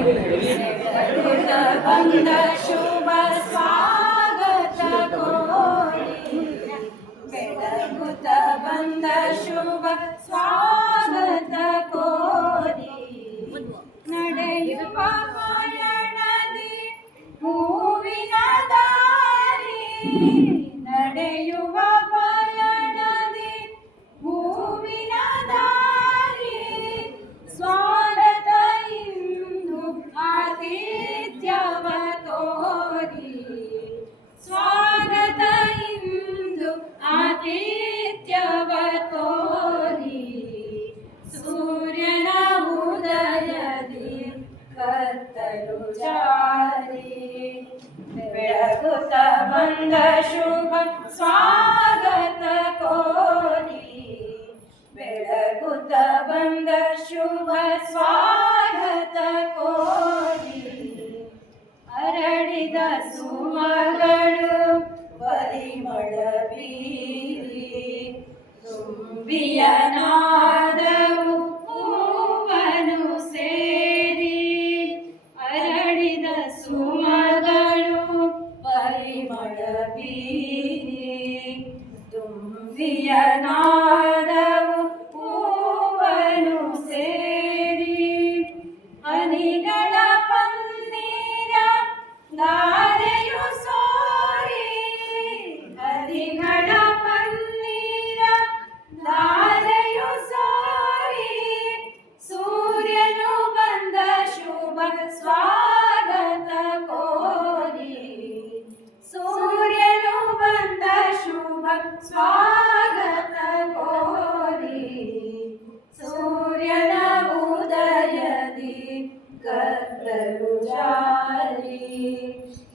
ಬೆಳಗುತ್ತ ಬಂದ ಶುಭ ಸ್ವಾಗತ ಕೋರಿ ಬೆಳಗುತ್ತ ಬಂದ ಶುಭ ಸ್ವಾಗತ ಕೋರಿ ನಡೆಯುವ ಪಯಣದಿ ಹೂವಿನ ದಾರಿ ನಡೆಯುವ ಪಯಣದಿ ಹೂವಿನ ದಾರಿ ಸ್ವಾಗತ ಇಂದು ಆತಿಥ್ಯವ ತೋರಿ ಸ್ವಾಗತ ಇಂದು ಆತಿಥ್ಯವ ತೋರಿ ಸೂರ್ಯನ ಉದಯದಿ ಕತ್ತಲು ಜಾರಿ ಬೆಳಗುತ್ತ ಬಂದ ಶುಭ ಸ್ವಾಗತ ಕೋರಿ ಬೆಳಗುತ್ತ ಬಂದ ಶುಭ ಸ್ವಾಗತ ಕೋರಿ ಅರಳಿದ ಸುಮಗಳು ಪರಿಮಳ ಬೀರಿ ತುಂಬಿಯ ನಾದವು ಹೂವನು ಸೇರಿ ಅರಳಿದ ಸುಮಗಳು ಪರಿಮಳ ಬೀರಿ ತುಂಬಿಯ ನಾದವು ಹೂವನು ಸೇರಿ ಹನಿಗಳ ಪನ್ನೀರ ಧಾರೆಯು ಸೋರಿ ಹನಿಗಳ ಪನ್ನೀರ ಧಾರೆಯು ಸೋರಿ ಸೂರ್ಯನು ಬಂದ ಶುಭ ಸ್ವಾಗತ ಕೋರಿ ಸೂರ್ಯನು ಬಂದ ಶುಭ ಸ್ವಾಗತ ಕೋರಿ ಸೂರ್ಯನ ಉದಯದಿ ಕತ್ತಲು ಜಾರಿ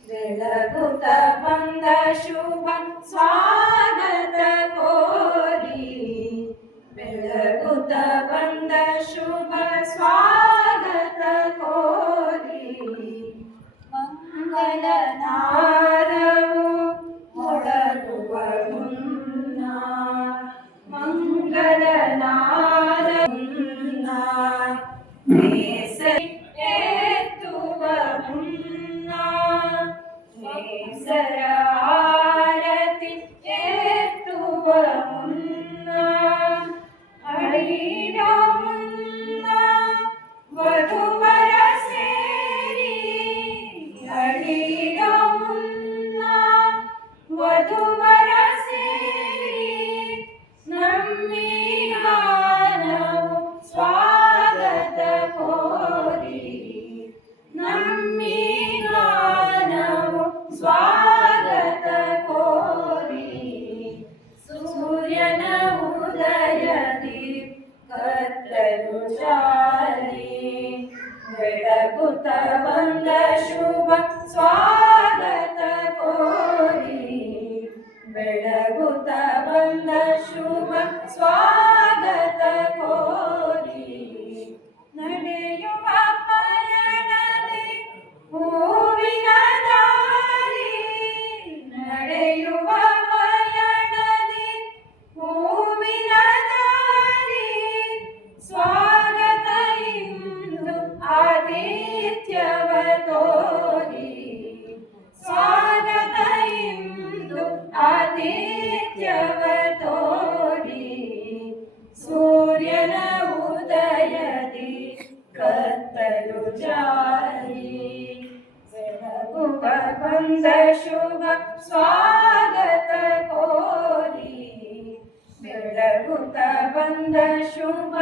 ಬೆಳಗುತ್ತ ಬಂದ ಶುಭ ಸ್ವಾಗತ ಕೋರಿ ಬೆಳಗುತ್ತ ಬಂದ ಶುಭ ಸ್ವಾಗತ ಕೋರಿ ಮಂಗಲ ನಾರವು ಮೊಳಗುವ ಮುನ್ನ ಮಂಗಲ ನಾರ ಮುನ್ನ ಎತ್ತುವ ಮುನ್ನ ನೇಸರ ಆರತಿ ಎತ್ತುವ ಮುನ್ನ ಅಳಿಯೋ ಮುನ್ನ ವಧುವರ ಸೇರಿ ಅಳಿಯೋ ಮುನ್ನ ವಧುವರ ಸೇರಿ ನಮ್ಮಿಗಾನವು ಸ್ವಾಗತ ಕೋರಿ ನಮ್ಮಿಗಾನವು ಸ್ವಾಗತ ಕೋರಿ ಸೂರ್ಯನ ಉದಯದಿ ಕತ್ತಲು ಜಾರಿ ಬೆಳಗುತ್ತ ಬಂದ ಶುಭ ಸ್ವಾಗತ ಕೋರಿ ಬೆಳಗುತ್ತ ಬಂದ ಶುಭ ಸ್ವಾಗತ ಕೋರಿ ನಡೆಯುವ ಪಯಣದಿ ಹೂವಿನ ದಾರಿ ನಡೆಯುವ ಪಯಣದಿ ಹೂವಿನ ದಾರಿ ಸ್ವಾಗತ ಇಂದು ಆತಿಥ್ಯವ ತೋರಿ ಸ್ವಾಗತ ಇಂದು ಆತಿಥ್ಯವ ತೋರಿ ಸೂರ್ಯನ ಉದಯದಿ ಕತ್ತಲು ಜಾರಿ ಬೆಳಗುತ್ತ ಬಂದ ಶುಭ ಸ್ವಾಗತ ಕೋರಿ ಬೆಳಗುತ್ತ ಬಂದ ಶುಭ